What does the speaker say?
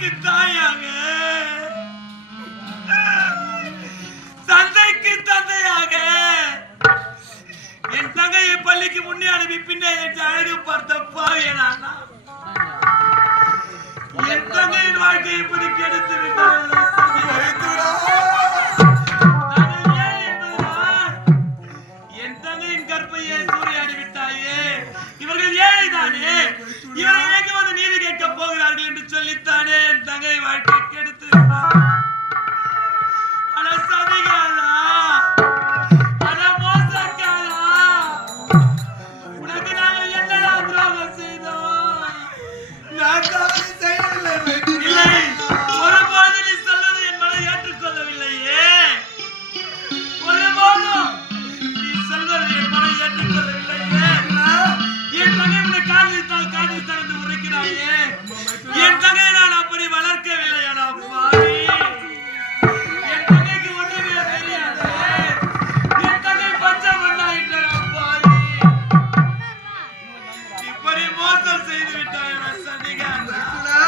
தாய்க்கு தாயாக, தந்தைக்கு தந்தையாக என் தங்கையை பள்ளிக்கு முன்னே அனுப்பி பின்னே அழகு பார்த்த பாவியனா என் தங்கையின் வாழ்க்கையை இப்படி கெடுத்து விட்டார். என் தங்கையின் கற்பையை சூறையாடி விட்டாயே. இவர்கள் ஏழைதானே, இவரை வந்து நீதி கேட்க போகிறார்கள் என்று சொல்லித்தானே